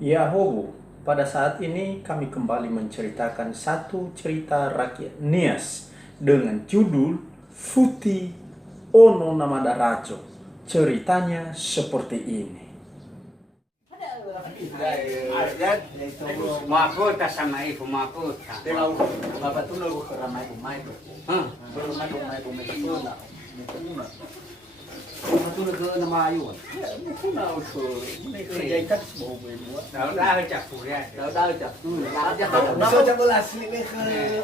Ya Hobo, pada saat ini kami kembali menceritakan satu cerita rakyat Nias dengan judul Futi Ono Namadarajo. Ceritanya seperti ini. Makuta sama ibu makuta. Tengok bapak tu lalu ke ramai rumah itu. Belum ada ramai rumah itu nak. Mukuna. Satu ke nama ayu. Mukuna usul. Ini kerja ikat semua buat. Dah cak kuliah. Dah cak. Dah Nama cak belas ni ke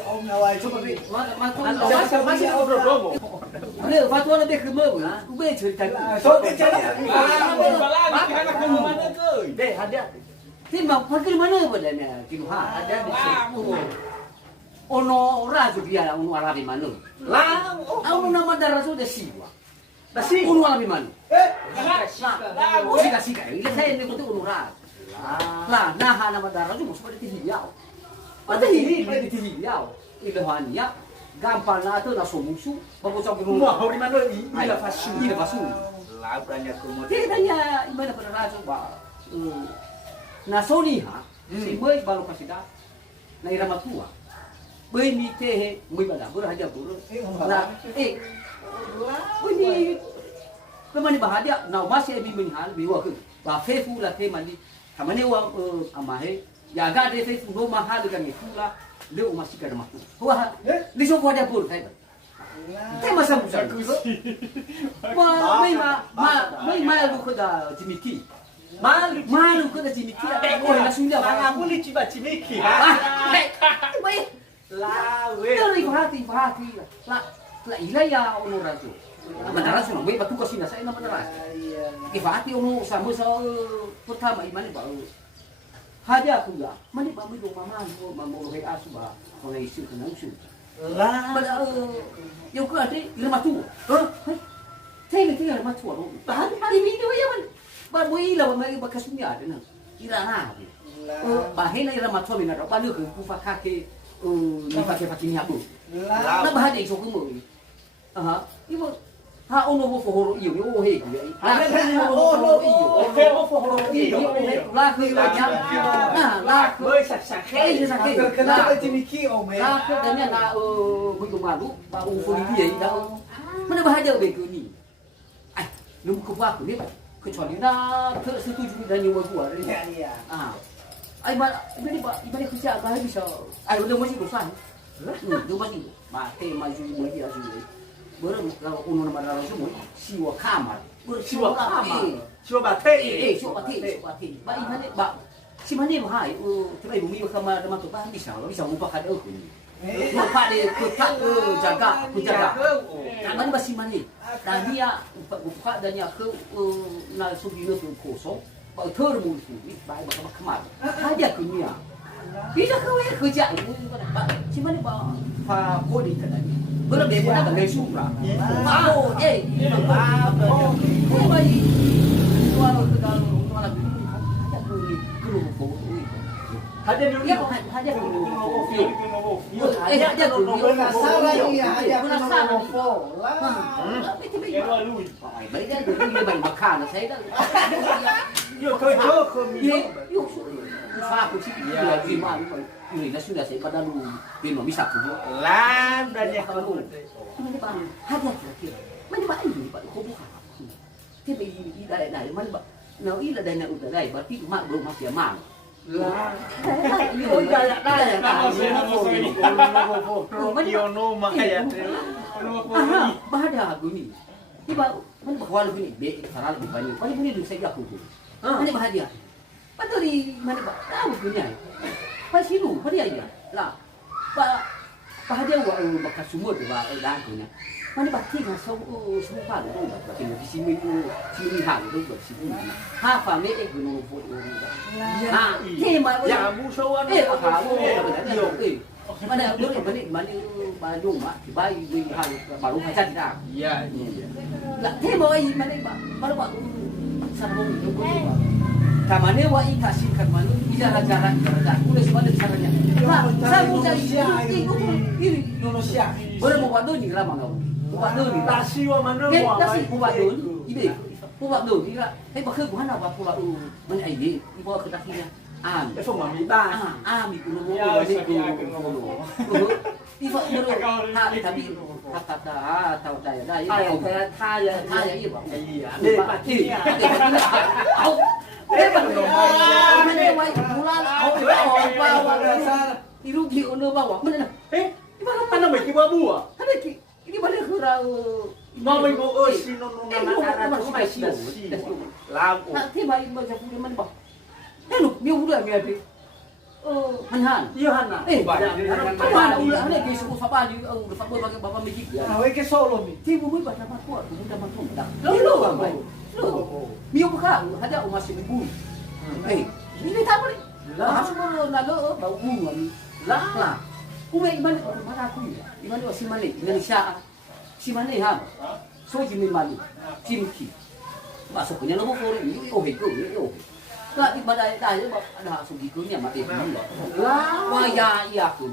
om nawai cuma bi. masih ngobrol promo. Ada fatwa lebih ke mana? Ku be cerita. So ke cari. Deh ada. Timbang pergi mana badannya? Kinuha ada di situ. Ono razu dia ono arabi manu. Lah, ono nama darah sudah siwa. Dasi ono arabi manu. Sika. Ini saya ini betul ono raz. Lah, nah nama darah itu musuh pada tihiau. Pada ini pada tihiau. Ilahania gampang na tu na somusu. Pagusap ko mo. Hari mana Ila fasu. Lah banyak kumot. Dia tanya ibadah pada razu ba. Na soni ha. Si boy baru pasida. Na irama tua. Boy ni tehe muy bala. Buru haja buru. Na boy ni kemani bahadia na masih abi menhal biwa ke. Ba fefu la te mani. Kamane wa amahe. Ya ga de fefu no mahal kan itula. Leo masih kada matu. Wah, liso ko ada buru kai. Tema sambu sambu. Ma lu ko da jimiki. Malu ko da jimiki. Ko na sunya ba. Aku ni ciba cimiki. Baik. Lah we. Dari hati. La ilaya ono rajo. Madaras no, baik batu kasina saya nama madaras. Ifati ono sama sa pertama imane ba. Haja aku ya. Mani ba mo mama mo he asu ba. Ko na isu kana usu. Lah. Bada yo ko ate lima tu. Tega lima tu. Hari video ya man. Ba mo ila ba mai ba kasunya ada na. Ira na. Bahena ira matwa mina ba lu ku fa kake ni pakai nyabu. Lah bahade iso ku mo. Aha. Ibo ha ono mo fohoro iyo yo he ku ya. Lah ku la jam. Lah ku sak-sak. sakit. Kenapa cimiki om ya? Lah ku dan na begitu malu ba ufuri dia ida. Mana bahagia be ku ni. Ai, lu ku ba ku ni kecuali nak setuju dan nyawa gua. Iya. Ai ba ini kerja apa bisa. Ai udah masih dosan. Lu masih mate maju lagi aja. Baru kalau uno nama darah semua siwa kamar. Siwa bate. Siwa bate. Ba imane ba si mane hai cerai bumi kamar sama tu ba bisa lupa kada aku ni. Lupa dia jaga. Tangan ba si mane. Dan dia buka dan ya ke na sugi tu kosong. Ba termu tu ba kamar. Haja kunia. Bisa kau kerja si mana ba pa kodi kada ni. Berbe pun ada gaya sura. Mau bayi. Kalau ke dalam rumah lagi. Ada kru kru. Ada dulu. Ya, ada dulu. Ada dulu. Penasaran. Baik dah dulu baik makan saya dah. Yo kau Yo. Fa aku sih dia gimana ini dah sudah saya pada dulu bino bisa tu. Lah banyak kumot. Mana ba? Hadi lagi. Mana ba ini ba ko buka. Tiba ini dari mana ba? Nau ila dari nak udah dari berarti mak belum masih aman. Lah. Oh dah. Yo no makaya. Aha, bahada guni. Tiba mana bakwal guni be saral lebih banyak. Mana guni saya aku tu. Mana bahagia. Paturi mana ba? Tahu guni ai. Pasti lu, pada aja. Lah. Bahagia wa bakas semua tu ba dah guna. Mana bakti kan semua tu bakti di sini hang tu buat sini. Ha fa me gunu buat orang. Ha, tema Ya musuhan. Yo. Mana balik baju mak bayi di hal baru pacar dah. Iya. Lah tema ai mana ba? Baru ba sarung tu ba. Kamane wa ikasih kan mana jarak udah semua ada caranya. Lah, saya mau cari ini Indonesia. boleh mau buat ni ramah kau. Buat ni. Tasi wa mana Kan tasi buat ni. Ibe. Buat ni. Kira, bakal gua nak buat buat mana ai ni. Ibu ke takinya. Am. Itu mami ba. Ami kuno mo Ya, wali sabi kuno. Ifa mero tapi kata tahu daya daya. Ai ta tha ya iya bang. Iya. Deh pati ya. Au. Mana wai bulan au bawa rasa irugi ono bawa. Mana? Mana mai ki babu ah? Ada ki ini balik kurang. Mama mo sino no na Lago. Nanti bayi baca punya mana bang? Lu dia udah dia di. Han. Iya hana. Mana udah ada di suku apa di udah apa bagi bapak mijik. Ah, we ke solo mi. Ti bumi baca apa tu udah masuk dah. Lu bang. Lu. Mio buka ada masih ibu. Ini tak boleh. Lah semua nado bau bunga. Lah. Ume imani mana aku ya. Imani si mane Indonesia. Si mane ha. So jimi mali. Simki. Masuk punya nomor fori ini oh. Lah ibadah dah ada sugikunya mati. Lah wah ya aku.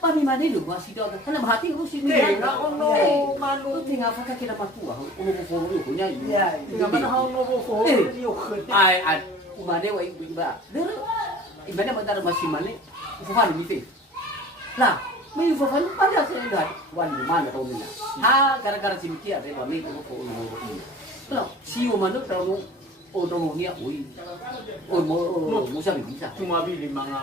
Pami mana lu masih dah. Karena hati lu sini. Ono manu. Tinggal pakai kita patua. Ono fori punya. Iya. Tinggal mana ono fori yo khut. Ai umane wa iba. Dere ibadah bentar masih mana. Ufan mite. Lah may ufan pada saya wan mana tahu ni. Ha gara-gara simki ada pami ko ono. Lah, siyo manuk tahu odong ni oi. Mo sabi bisa. Cuma bili mga.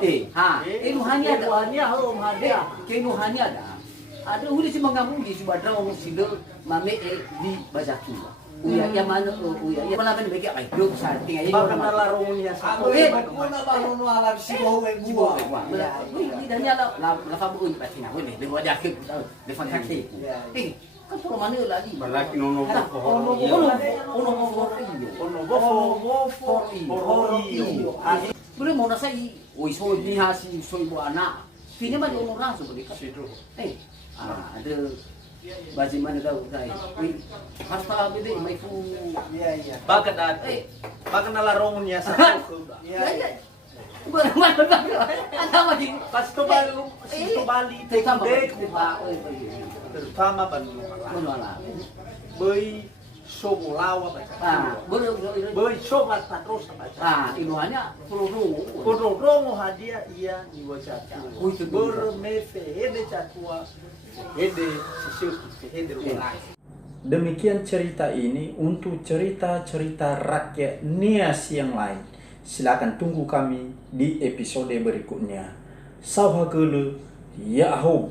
Nuhanya ada. Nuhanya ada. Nuhanya ada. Ada uli si mangamu di subadra orang sido mame di bazaki. Uya ya mana uya ya malaman bagi ay do sa tingay. Baka nalarong niya sa. Una ba no alam si bowe buwa. Di danya la fa bu ni patina. Wele de wada ke de fantastic. Kan puro mana lagi. Malaki nono iyo. Boleh mau nasa oi so ni hasi so ibu anak. Kini mah ono raso balik. Ada bazi mana tahu saya. Hasta bede mai fu. Iya. Baka nalarong niya sa. Iya. Mana ada lagi. Pas to Bali, terutama Menolak. Boy sobolawa baca. Boy sobat patros baca. Inuannya peluru. Rongo hadia iya ni wajata. Mefe hede catua. Hede sisiu hede rumah. Demikian cerita ini untuk cerita-cerita rakyat Nias yang lain. Silakan tunggu kami di episode berikutnya. Sawhagele, Yahoo.